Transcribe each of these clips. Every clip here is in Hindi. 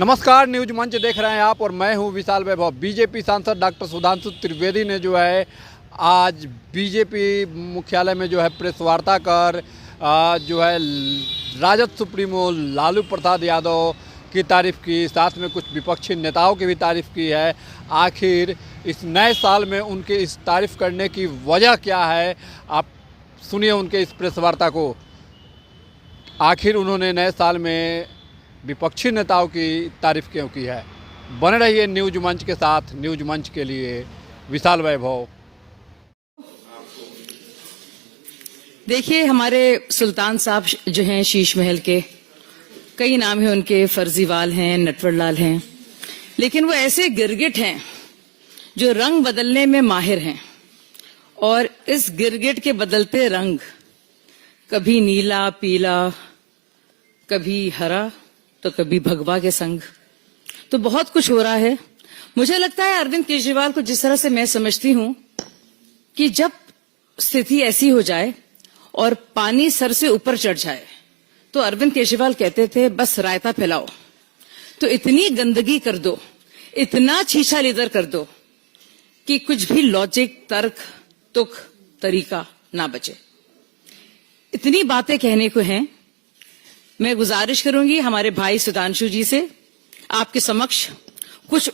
नमस्कार, न्यूज मंच देख रहे हैं आप और मैं हूं विशाल वैभव। बीजेपी सांसद डॉक्टर सुधांशु त्रिवेदी ने जो है आज बीजेपी मुख्यालय में जो है प्रेस वार्ता कर जो है राजद सुप्रीमो लालू प्रसाद यादव की तारीफ़ की, साथ में कुछ विपक्षी नेताओं की भी तारीफ़ की है। आखिर इस नए साल में उनके इस तारीफ़ करने की वजह क्या है, आप सुनिए उनके इस प्रेस वार्ता को। आखिर उन्होंने नए साल में विपक्षी नेताओं की तारीफ क्यों की है। बने रहिए न्यूज मंच के साथ। न्यूज मंच के लिए विशाल वैभव। देखिए, हमारे सुल्तान साहब जो हैं शीश महल के, कई नाम हैं उनके, फर्जीवाल हैं, नटवरलाल हैं, लेकिन वो ऐसे गिरगिट हैं जो रंग बदलने में माहिर हैं। और इस गिरगिट के बदलते रंग, कभी नीला पीला, कभी हरा, तो कभी भगवा के संग, तो बहुत कुछ हो रहा है। मुझे लगता है अरविंद केजरीवाल को जिस तरह से मैं समझती हूं कि जब स्थिति ऐसी हो जाए और पानी सर से ऊपर चढ़ जाए, तो अरविंद केजरीवाल कहते थे बस रायता फैलाओ, तो इतनी गंदगी कर दो, इतना छीछा लीदर कर दो कि कुछ भी लॉजिक, तर्क, तुक, तरीका ना बचे। इतनी बातें कहने को हैं। मैं गुजारिश करूंगी हमारे भाई सुधांशु जी से, आपके समक्ष कुछ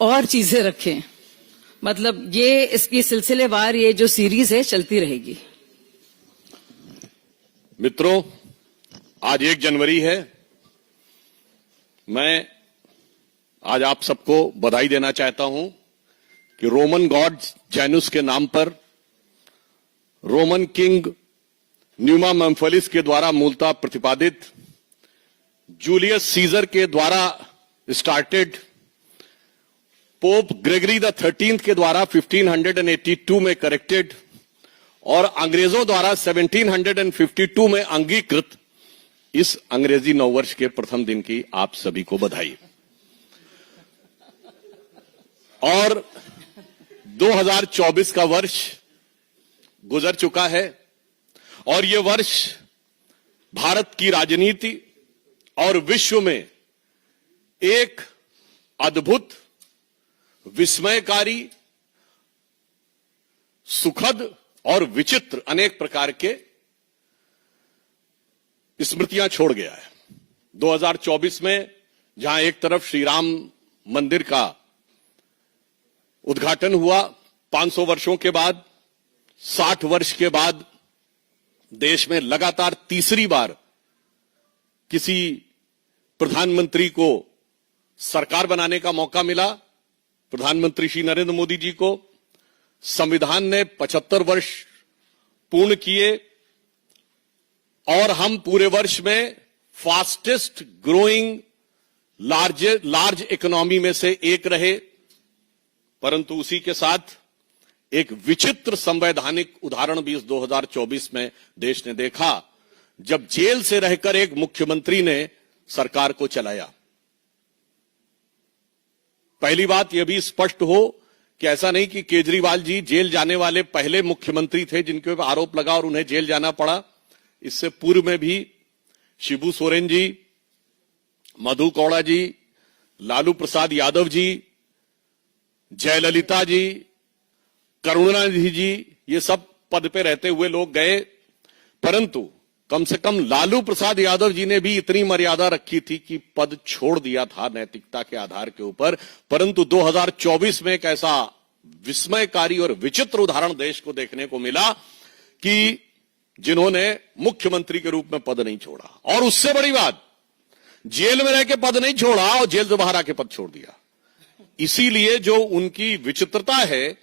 और चीजें रखें। मतलब ये इसकी सिलसिलेवार ये जो सीरीज है चलती रहेगी। मित्रों, आज 1 जनवरी है। मैं आज आप सबको बधाई देना चाहता हूं कि रोमन गॉड जैनुस के नाम पर रोमन किंग न्यूमा मेम्फिलिस के द्वारा मूलतः प्रतिपादित, जूलियस सीजर के द्वारा started, pope Gregory the 13th के द्वारा 1582 में करेक्टेड और अंग्रेजों द्वारा 1752 में अंगीकृत इस अंग्रेजी नववर्ष के प्रथम दिन की आप सभी को बधाई। और 2024 का वर्ष गुजर चुका है और ये वर्ष भारत की राजनीति और विश्व में एक अद्भुत, विस्मयकारी, सुखद और विचित्र अनेक प्रकार के स्मृतियां छोड़ गया है। 2024 में जहां एक तरफ श्री राम मंदिर का उद्घाटन हुआ 500 वर्षों के बाद, 60 वर्ष के बाद देश में लगातार तीसरी बार किसी प्रधानमंत्री को सरकार बनाने का मौका मिला। प्रधानमंत्री श्री नरेंद्र मोदी जी को संविधान ने 75 वर्ष पूर्ण किए और हम पूरे वर्ष में फास्टेस्ट ग्रोइंग लार्ज इकोनॉमी में से एक रहे। परंतु उसी के साथ एक विचित्र संवैधानिक उदाहरण भी इस 2024 में देश ने देखा, जब जेल से रहकर एक मुख्यमंत्री ने सरकार को चलाया। पहली बात यह भी स्पष्ट हो कि ऐसा नहीं कि केजरीवाल जी जेल जाने वाले पहले मुख्यमंत्री थे जिनके ऊपर आरोप लगा और उन्हें जेल जाना पड़ा। इससे पूर्व में भी शिबू सोरेन जी, मधु कौड़ा जी, लालू प्रसाद यादव जी, जयललिता जी, करुणानिधि जी, ये सब पद पे रहते हुए लोग गए। परंतु कम से कम लालू प्रसाद यादव जी ने भी इतनी मर्यादा रखी थी कि पद छोड़ दिया था नैतिकता के आधार के ऊपर। परंतु 2024 में एक ऐसा विस्मयकारी और विचित्र उदाहरण देश को देखने को मिला कि जिन्होंने मुख्यमंत्री के रूप में पद नहीं छोड़ा, और उससे बड़ी बात, जेल में रह के पद नहीं छोड़ा और जेल से बाहर आके पद छोड़ दिया। इसीलिए जो उनकी विचित्रता है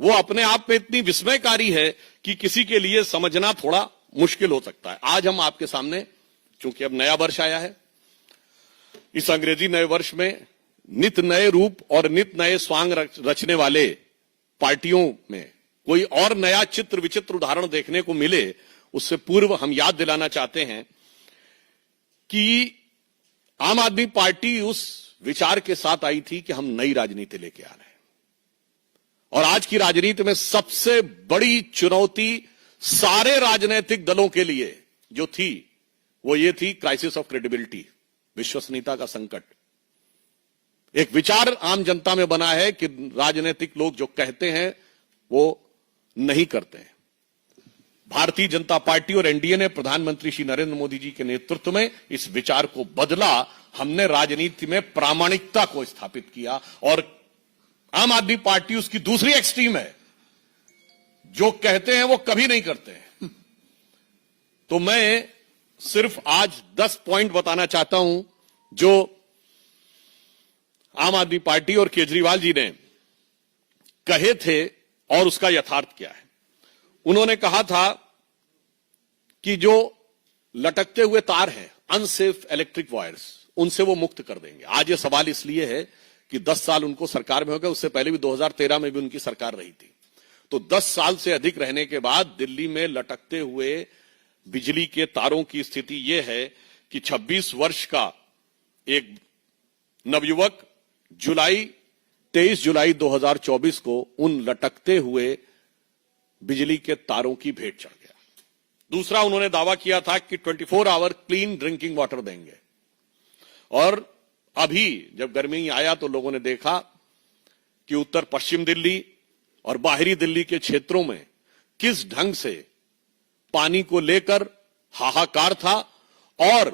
वो अपने आप में इतनी विस्मयकारी है कि किसी के लिए समझना थोड़ा मुश्किल हो सकता है। आज हम आपके सामने, चूंकि अब नया वर्ष आया है, इस अंग्रेजी नए वर्ष में नित नए रूप और नित नए स्वांग रचने वाले पार्टियों में कोई और नया चित्र विचित्र उदाहरण देखने को मिले, उससे पूर्व हम याद दिलाना चाहते हैं कि आम आदमी पार्टी उस विचार के साथ आई थी कि हम नई राजनीति लेके आ रहे हैं। और आज की राजनीति में सबसे बड़ी चुनौती सारे राजनीतिक दलों के लिए जो थी वो ये थी क्राइसिस ऑफ क्रेडिबिलिटी। विश्वसनीयता का संकट। एक विचार आम जनता में बना है कि राजनीतिक लोग जो कहते हैं वो नहीं करते हैं। भारतीय जनता पार्टी और एनडीए ने प्रधानमंत्री श्री नरेंद्र मोदी जी के नेतृत्व में इस विचार को बदला। हमने राजनीति में प्रामाणिकता को स्थापित किया और आम आदमी पार्टी उसकी दूसरी एक्सट्रीम है, जो कहते हैं वो कभी नहीं करते हैं। तो मैं सिर्फ आज 10 पॉइंट बताना चाहता हूं जो आम आदमी पार्टी और केजरीवाल जी ने कहे थे और उसका यथार्थ क्या है। उन्होंने कहा था कि जो लटकते हुए तार हैं, अनसेफ इलेक्ट्रिक वायर्स, उनसे वो मुक्त कर देंगे। आज ये सवाल इसलिए है कि 10 साल उनको सरकार में हो गए, उससे पहले भी 2013 में भी उनकी सरकार रही थी। तो 10 साल से अधिक रहने के बाद दिल्ली में लटकते हुए बिजली के तारों की स्थिति यह है कि 26 वर्ष का एक नवयुवक 23 जुलाई 2024 को उन लटकते हुए बिजली के तारों की भेंट चढ़ गया। दूसरा, उन्होंने दावा किया था कि 24 आवर क्लीन ड्रिंकिंग वाटर देंगे, और अभी जब गर्मी आया तो लोगों ने देखा कि उत्तर पश्चिम दिल्ली और बाहरी दिल्ली के क्षेत्रों में किस ढंग से पानी को लेकर हाहाकार था। और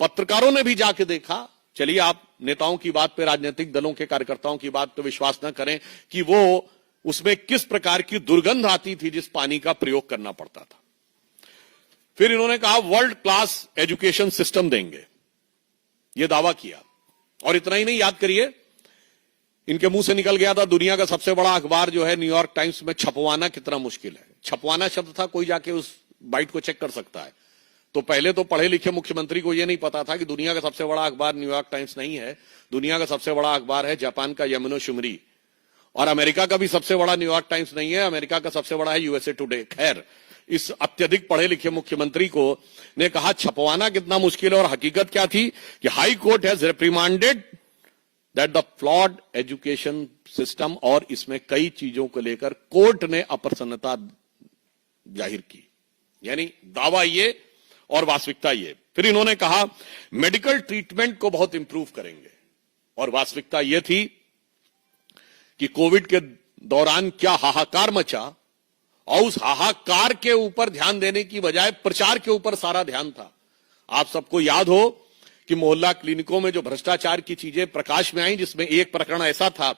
पत्रकारों ने भी जाके देखा। चलिए, आप नेताओं की बात पे, राजनीतिक दलों के कार्यकर्ताओं की बात पे विश्वास न करें कि वो उसमें किस प्रकार की दुर्गंध आती थी जिस पानी का प्रयोग करना पड़ता था। फिर इन्होंने कहा वर्ल्ड क्लास एजुकेशन सिस्टम देंगे, यह दावा किया। और इतना ही नहीं, याद करिए, इनके मुंह से निकल गया था दुनिया का सबसे बड़ा अखबार जो है न्यूयॉर्क टाइम्स में छपवाना कितना मुश्किल है। छपवाना शब्द था, कोई जाके उस बाइट को चेक कर सकता है। तो पहले तो पढ़े लिखे मुख्यमंत्री को यह नहीं पता था कि दुनिया का सबसे बड़ा अखबार न्यूयॉर्क टाइम्स नहीं है, दुनिया का सबसे बड़ा अखबार है जापान का यामिनो शिमरी, और अमेरिका का भी सबसे बड़ा न्यूयॉर्क टाइम्स नहीं है, अमेरिका का सबसे बड़ा है यूएसए टुडे। खैर, इस अत्यधिक पढ़े लिखे मुख्यमंत्री को ने कहा छपवाना कितना मुश्किल है, और हकीकत क्या थी कि high court has reprimanded that the flawed education system, और इसमें कई चीजों को लेकर कोर्ट ने अप्रसन्नता जाहिर की। यानी दावा ये और वास्तविकता ये। फिर इन्होंने कहा मेडिकल ट्रीटमेंट को बहुत इंप्रूव करेंगे, और वास्तविकता यह थी कि कोविड के दौरान क्या हाहाकार मचा, और उस हाहाकार के ऊपर ध्यान देने की बजाय प्रचार के ऊपर सारा ध्यान था। आप सबको याद हो कि मोहल्ला क्लिनिकों में जो भ्रष्टाचार की चीजें प्रकाश में आई, जिसमें एक प्रकरण ऐसा था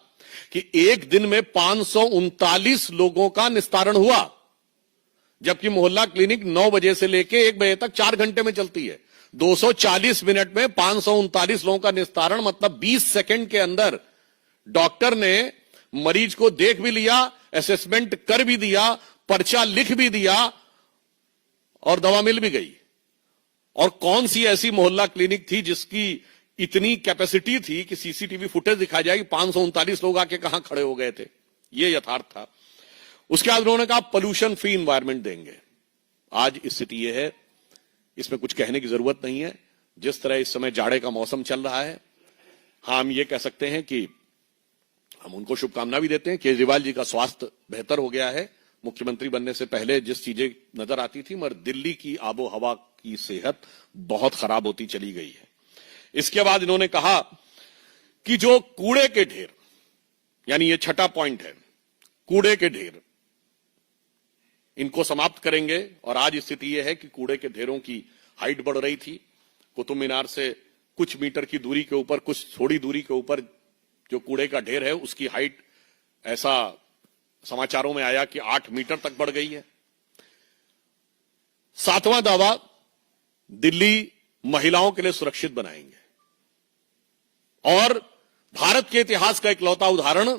कि एक दिन में 539 लोगों का निस्तारण हुआ, जबकि मोहल्ला क्लिनिक 9 बजे से लेके 1 बजे तक 4 घंटे में चलती है। 240 मिनट में 539 लोगों का निस्तारण, मतलब 20 सेकंड के अंदर डॉक्टर ने मरीज को देख भी लिया, असेसमेंट कर भी दिया, पर्चा लिख भी दिया, और दवा मिल भी गई। और कौन सी ऐसी मोहल्ला क्लिनिक थी जिसकी इतनी कैपेसिटी थी कि सीसीटीवी फुटेज दिखाई जाएगी 539 लोग आके कहां खड़े हो गए थे। यह यथार्थ था। उसके बाद उन्होंने कहा पोल्यूशन फ्री एनवायरनमेंट देंगे। आज स्थिति यह है, इसमें कुछ कहने की जरूरत नहीं है। जिस तरह इस समय जाड़े का मौसम चल रहा है, हाँ, हम ये कह सकते हैं कि हम उनको शुभकामना भी देते हैं। केजरीवाल जी का स्वास्थ्य बेहतर हो गया है। मुख्यमंत्री बनने से पहले जिस चीजें नजर आती थी, मगर दिल्ली की आबो हवा की सेहत बहुत खराब होती चली गई है। इसके बाद इन्होंने कहा कि जो कूड़े के ढेर, यानी ये छठा पॉइंट है, कूड़े के ढेर, इनको समाप्त करेंगे। और आज स्थिति यह है कि कूड़े के ढेरों की हाइट बढ़ रही थी। कुतुब मीनार से कुछ मीटर की दूरी के ऊपर, कुछ थोड़ी दूरी के ऊपर जो कूड़े का ढेर है, उसकी हाइट ऐसा समाचारों में आया कि 8 मीटर तक बढ़ गई है। 7वां दावा, दिल्ली महिलाओं के लिए सुरक्षित बनाएंगे। और भारत के इतिहास का इकलौता उदाहरण,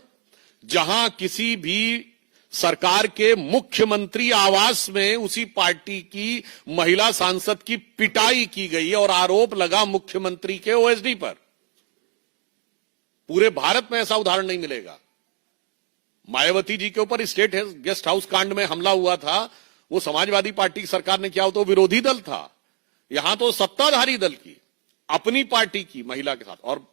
जहां किसी भी सरकार के मुख्यमंत्री आवास में उसी पार्टी की महिला सांसद की पिटाई की गई और आरोप लगा मुख्यमंत्री के ओएसडी पर। पूरे भारत में ऐसा उदाहरण नहीं मिलेगा। मायावती जी के ऊपर स्टेट गेस्ट हाउस कांड में हमला हुआ था, वो समाजवादी पार्टी की सरकार ने किया, तो विरोधी दल था। यहां तो सत्ताधारी दल की, अपनी पार्टी की महिला के साथ। और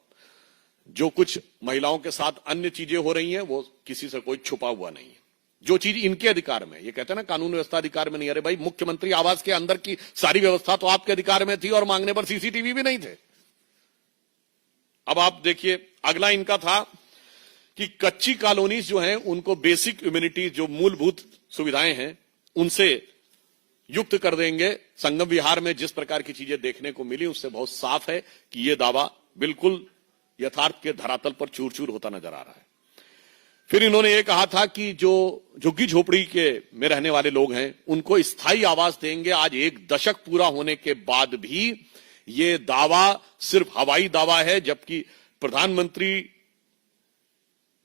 जो कुछ महिलाओं के साथ अन्य चीजें हो रही हैं, वो किसी से कोई छुपा हुआ नहीं है। जो चीज इनके अधिकार में, ये कहते हैं ना कानून व्यवस्था अधिकार में नहीं। अरे भाई, मुख्यमंत्री आवास के अंदर की सारी व्यवस्था तो आपके अधिकार में थी, और मांगने पर सीसीटीवी भी नहीं थे। अब आप देखिए, अगला इनका था कि कच्ची कॉलोनीज जो हैं उनको बेसिक इम्यूनिटी, जो मूलभूत सुविधाएं हैं, उनसे युक्त कर देंगे। संगम विहार में जिस प्रकार की चीजें देखने को मिली उससे बहुत साफ है कि यह दावा बिल्कुल यथार्थ के धरातल पर चूर चूर होता नजर आ रहा है। फिर इन्होंने ये कहा था कि जो झुग्गी झोपड़ी के में रहने वाले लोग हैं उनको स्थायी आवास देंगे। आज 1 दशक पूरा होने के बाद भी ये दावा सिर्फ हवाई दावा है, जबकि प्रधानमंत्री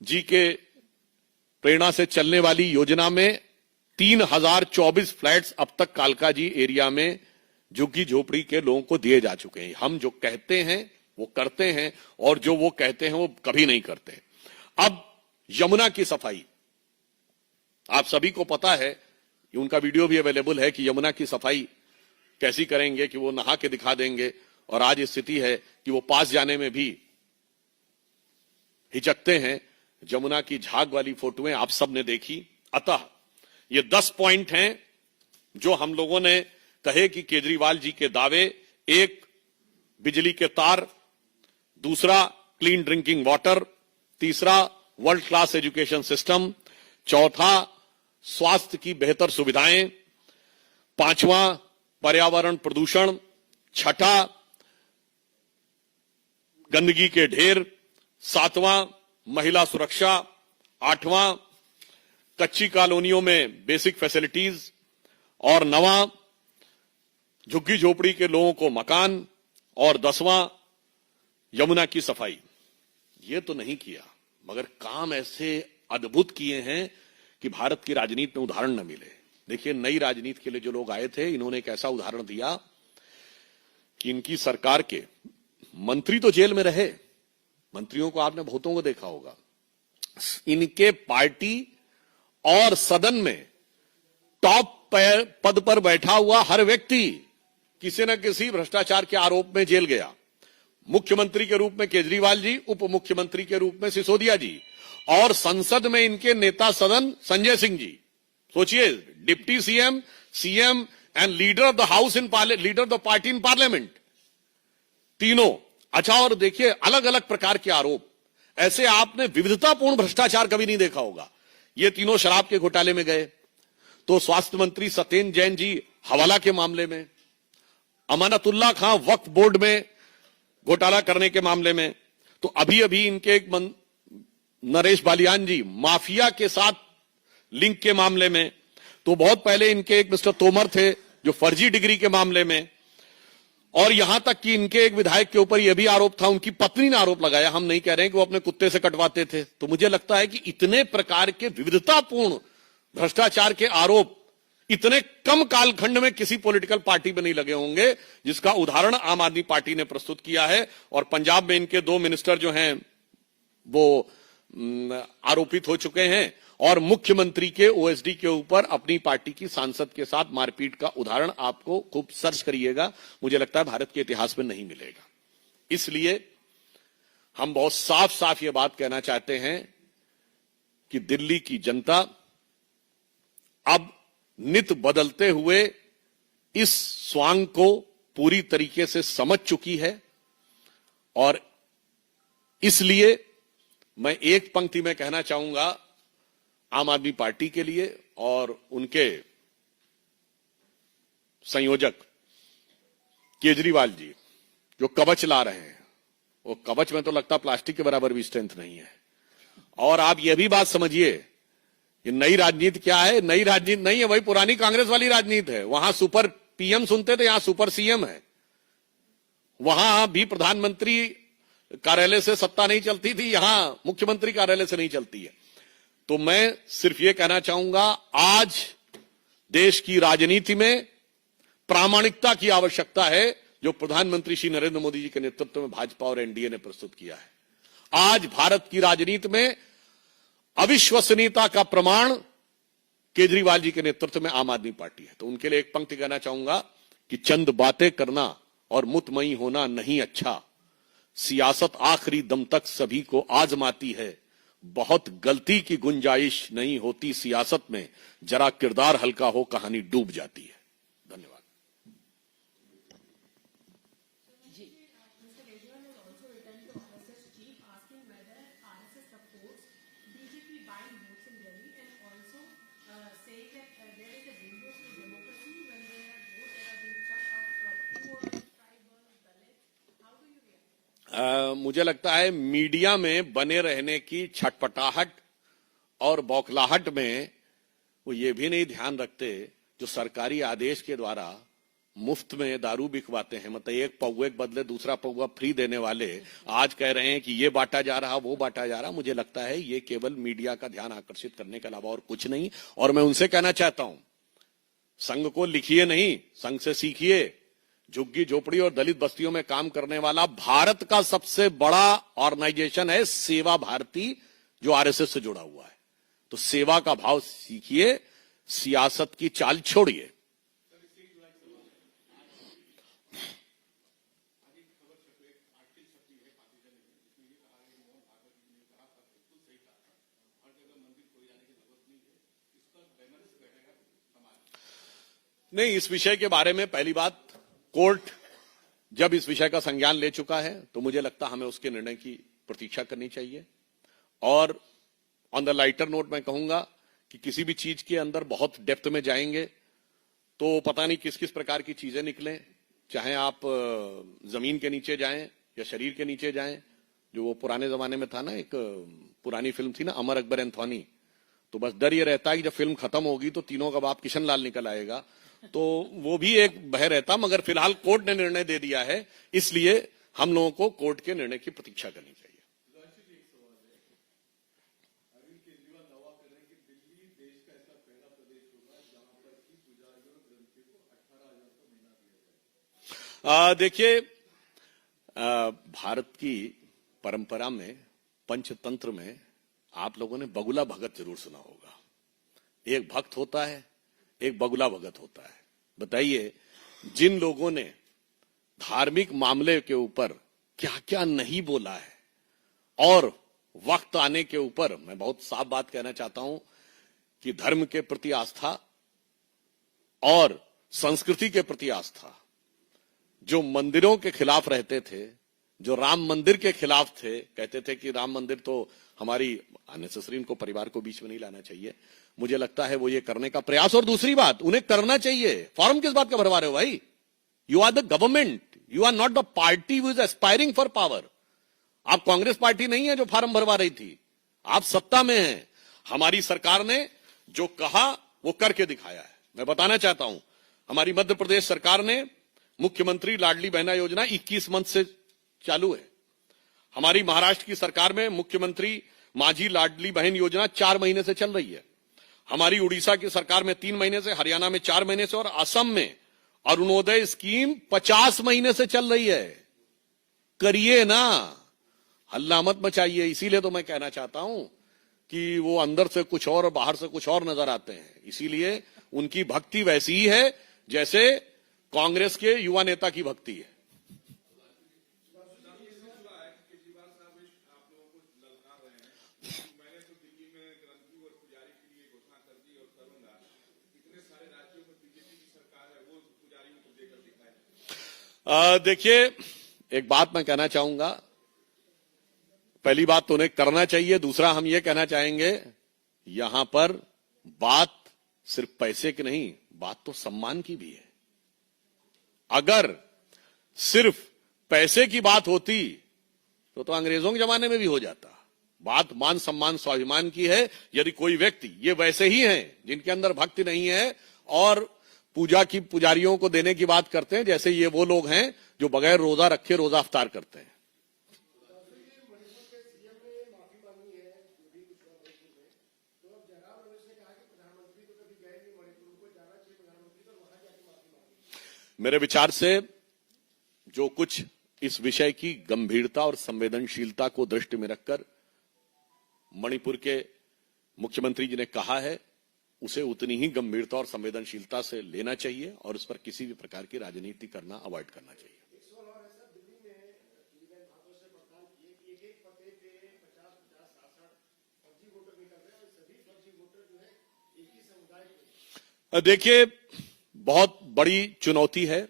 जी के प्रेरणा से चलने वाली योजना में 3024 फ्लैट्स अब तक कालकाजी एरिया में झुग्गी झोपड़ी के लोगों को दिए जा चुके हैं। हम जो कहते हैं वो करते हैं, और जो वो कहते हैं वो कभी नहीं करते। अब यमुना की सफाई, आप सभी को पता है, उनका वीडियो भी अवेलेबल है कि यमुना की सफाई कैसी करेंगे कि वो नहा के दिखा देंगे, और आज स्थिति है कि वो पास जाने में भी हिचकते हैं। यमुना की झाग वाली फोटोएं आप सबने देखी। अतः ये 10 पॉइंट हैं जो हम लोगों ने कहे कि केजरीवाल जी के दावे। 1, बिजली के तार, दूसरा क्लीन ड्रिंकिंग वाटर, तीसरा वर्ल्ड क्लास एजुकेशन सिस्टम, चौथा स्वास्थ्य की बेहतर सुविधाएं, 5वां पर्यावरण प्रदूषण, 6ठा गंदगी के ढेर, 7वां महिला सुरक्षा, 8वां कच्ची कॉलोनियों में बेसिक फैसिलिटीज, और 9वां झुग्गी झोपड़ी के लोगों को मकान, और 10वां यमुना की सफाई। ये तो नहीं किया, मगर काम ऐसे अद्भुत किए हैं कि भारत की राजनीति में उदाहरण न मिले। देखिए, नई राजनीति के लिए जो लोग आए थे, इन्होंने एक ऐसा उदाहरण दिया कि इनकी सरकार के मंत्री तो जेल में रहे, मंत्रियों को आपने बहुतों को देखा होगा, इनके पार्टी और सदन में टॉप पद पर बैठा हुआ हर व्यक्ति किसी न किसी भ्रष्टाचार के आरोप में जेल गया। मुख्यमंत्री के रूप में केजरीवाल जी, उप मुख्यमंत्री के रूप में सिसोदिया जी, और संसद में इनके नेता सदन संजय सिंह जी। सोचिए, deputy CM, CM and leader of the house in leader of the party in parliament, तीनों। अच्छा, और देखिए अलग अलग प्रकार के आरोप, ऐसे आपने विविधतापूर्ण भ्रष्टाचार कभी नहीं देखा होगा। ये तीनों शराब के घोटाले में गए, तो स्वास्थ्य मंत्री सत्येंद्र जैन जी हवाला के मामले में, अमानतुल्लाह खां वक्फ बोर्ड में घोटाला करने के मामले में, तो अभी अभी इनके एक नरेश बालियान जी माफिया के साथ लिंक के मामले में, तो बहुत पहले इनके एक मिस्टर तोमर थे जो फर्जी डिग्री के मामले में, और यहां तक कि इनके एक विधायक के ऊपर यह भी आरोप था, उनकी पत्नी ने आरोप लगाया, हम नहीं कह रहे हैं कि वो अपने कुत्ते से कटवाते थे। तो मुझे लगता है कि इतने प्रकार के विविधतापूर्ण भ्रष्टाचार के आरोप इतने कम कालखंड में किसी पॉलिटिकल पार्टी में नहीं लगे होंगे, जिसका उदाहरण आम आदमी पार्टी ने प्रस्तुत किया है। और पंजाब में इनके 2 मिनिस्टर जो हैं वो आरोपित हो चुके हैं, और मुख्यमंत्री के ओएसडी के ऊपर अपनी पार्टी की सांसद के साथ मारपीट का उदाहरण आपको खूब सर्च करिएगा, मुझे लगता है भारत के इतिहास में नहीं मिलेगा। इसलिए हम बहुत साफ साफ ये बात कहना चाहते हैं कि दिल्ली की जनता अब नित बदलते हुए इस स्वांग को पूरी तरीके से समझ चुकी है, और इसलिए मैं एक पंक्ति में कहना चाहूंगा आम आदमी पार्टी के लिए और उनके संयोजक केजरीवाल जी जो कवच ला रहे हैं, वो कवच में तो लगता प्लास्टिक के बराबर भी स्ट्रेंथ नहीं है। और आप यह भी बात समझिए, ये नई राजनीति क्या है? नई राजनीति नहीं है, वही पुरानी कांग्रेस वाली राजनीति है। वहां सुपर पीएम सुनते थे, यहां सुपर सीएम है। वहां भी प्रधानमंत्री कार्यालय से सत्ता नहीं चलती थी, यहां मुख्यमंत्री कार्यालय से नहीं चलती है। तो मैं सिर्फ ये कहना चाहूंगा, आज देश की राजनीति में प्रामाणिकता की आवश्यकता है, जो प्रधानमंत्री श्री नरेंद्र मोदी जी के नेतृत्व में भाजपा और एनडीए ने प्रस्तुत किया है। आज भारत की राजनीति में अविश्वसनीयता का प्रमाण केजरीवाल जी के नेतृत्व में आम आदमी पार्टी है। तो उनके लिए एक पंक्ति कहना चाहूंगा कि चंद बातें करना और मुतमई होना नहीं अच्छा, सियासत आखिरी दम तक सभी को आजमाती है, बहुत गलती की गुंजाइश नहीं होती सियासत में, जरा किरदार हल्का हो कहानी डूब जाती है। धन्यवाद। मुझे लगता है मीडिया में बने रहने की छटपटाहट और बौखलाहट में वो ये भी नहीं ध्यान रखते जो सरकारी आदेश के द्वारा मुफ्त में दारू बिकवाते हैं, मतलब एक पौवे के बदले दूसरा पौवा फ्री देने वाले आज कह रहे हैं कि ये बांटा जा रहा वो बांटा जा रहा। मुझे लगता है ये केवल मीडिया का ध्यान आकर्षित करने के अलावा और कुछ नहीं। और मैं उनसे कहना चाहता हूं, संघ को लिखिए नहीं, संघ से सीखिए। झुग्गी झोपड़ी और दलित बस्तियों में काम करने वाला भारत का सबसे बड़ा ऑर्गेनाइजेशन है सेवा भारती, जो आरएसएस से जुड़ा हुआ है। तो सेवा का भाव सीखिए, सियासत की चाल छोड़िए। नहीं, इस विषय के बारे में पहली बात, कोर्ट जब इस विषय का संज्ञान ले चुका है तो मुझे लगता हमें उसके निर्णय की प्रतीक्षा करनी चाहिए। और ऑन द लाइटर नोट मैं कहूंगा कि किसी भी चीज के अंदर बहुत डेप्थ में जाएंगे तो पता नहीं किस किस प्रकार की चीजें निकलें, चाहे आप जमीन के नीचे जाएं या शरीर के नीचे जाएं। जो वो पुराने जमाने में था ना, एक पुरानी फिल्म थी ना, अमर अकबर एंथोनी, तो बस डर ये रहता है कि जब फिल्म खत्म होगी तो तीनों का बाप किशन लाल निकल आएगा, तो वो भी एक भय रहता। मगर फिलहाल कोर्ट ने निर्णय दे दिया है, इसलिए हम लोगों को कोर्ट के निर्णय की प्रतीक्षा करनी चाहिए। देखिए, भारत की परंपरा में, पंचतंत्र में आप लोगों ने बगुला भगत जरूर सुना होगा। एक भक्त होता है, एक बगुला भगत होता है। बताइए, जिन लोगों ने धार्मिक मामले के ऊपर क्या क्या नहीं बोला है और वक्त आने के ऊपर मैं बहुत साफ बात कहना चाहता हूं कि धर्म के प्रति आस्था और संस्कृति के प्रति आस्था, जो मंदिरों के खिलाफ रहते थे, जो राम मंदिर के खिलाफ थे, कहते थे कि राम मंदिर तो हमारी अननेसेसरी, इनको परिवार को बीच में नहीं लाना चाहिए। मुझे लगता है वो ये करने का प्रयास, और दूसरी बात उन्हें करना चाहिए। फॉर्म किस बात का भरवा रहे हो भाई? You are the government, you are not the party who is aspiring for power. आप कांग्रेस पार्टी नहीं है जो फॉर्म भरवा रही थी, आप सत्ता में हैं। हमारी सरकार ने जो कहा वो करके दिखाया है। मैं बताना चाहता हूं, हमारी मध्य प्रदेश सरकार ने मुख्यमंत्री लाडली बहना योजना 21 मंथ से चालू है। हमारी महाराष्ट्र की सरकार में मुख्यमंत्री माझी लाडली बहन योजना 4 महीने से चल रही है। हमारी उड़ीसा की सरकार में 3 महीने से, हरियाणा में 4 महीने से, और असम में अरुणोदय स्कीम 50 महीने से चल रही है। करिए ना, हल्ला मत मचाइए। इसीलिए तो मैं कहना चाहता हूं कि वो अंदर से कुछ और बाहर से कुछ और नजर आते हैं। इसीलिए उनकी भक्ति वैसी ही है जैसे कांग्रेस के युवा नेता की भक्ति है। देखिए, एक बात मैं कहना चाहूंगा। पहली बात तो उन्हें करना चाहिए, दूसरा हम ये कहना चाहेंगे, यहां पर बात सिर्फ पैसे की नहीं, बात तो सम्मान की भी है। अगर सिर्फ पैसे की बात होती तो अंग्रेजों के जमाने में भी हो जाता। बात मान सम्मान स्वाभिमान की है। यदि कोई व्यक्ति, ये वैसे ही हैं जिनके अंदर भक्ति नहीं है और पूजा की पुजारियों को देने की बात करते हैं, जैसे ये वो लोग हैं जो बगैर रोजा रखे रोजा अफ्तार करते हैं। मेरे विचार से जो कुछ इस विषय की गंभीरता और संवेदनशीलता को दृष्टि में रखकर मणिपुर के मुख्यमंत्री जी ने कहा है, उसे उतनी ही गंभीरता और संवेदनशीलता से लेना चाहिए और उस पर किसी भी प्रकार की राजनीति करना अवॉइड करना चाहिए। देखिए, बहुत बड़ी चुनौती है,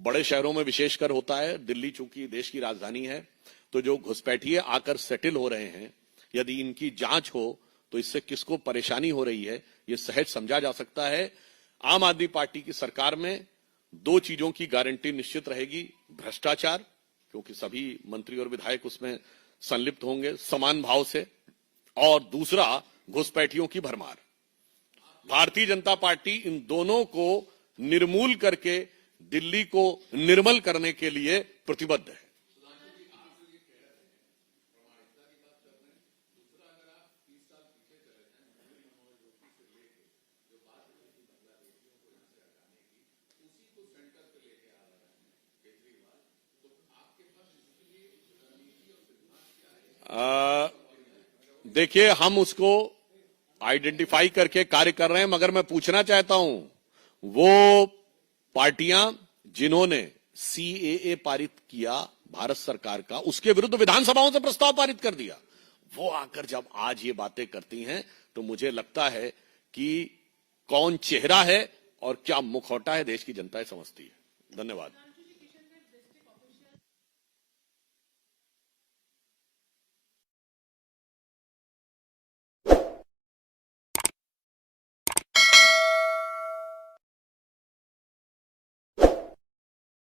बड़े शहरों में विशेषकर होता है। दिल्ली चूंकि देश की राजधानी है, तो जो घुसपैठिए आकर सेटल हो रहे हैं, यदि इनकी जांच हो तो इससे किसको परेशानी हो रही है ये सहज समझा जा सकता है। आम आदमी पार्टी की सरकार में 2 चीजों की गारंटी निश्चित रहेगी, भ्रष्टाचार क्योंकि सभी मंत्री और विधायक उसमें संलिप्त होंगे समान भाव से, और दूसरा घुसपैठियों की भरमार। भारतीय जनता पार्टी इन दोनों को निर्मूल करके दिल्ली को निर्मल करने के लिए प्रतिबद्ध है। देखिए, हम उसको आइडेंटिफाई करके कार्य कर रहे हैं, मगर मैं पूछना चाहता हूं, वो पार्टियां जिन्होंने सीएए पारित किया भारत सरकार का, उसके विरुद्ध विधानसभाओं से प्रस्ताव पारित कर दिया, वो आकर जब आज ये बातें करती हैं तो मुझे लगता है कि कौन चेहरा है और क्या मुखौटा है देश की जनता समझती है। धन्यवाद।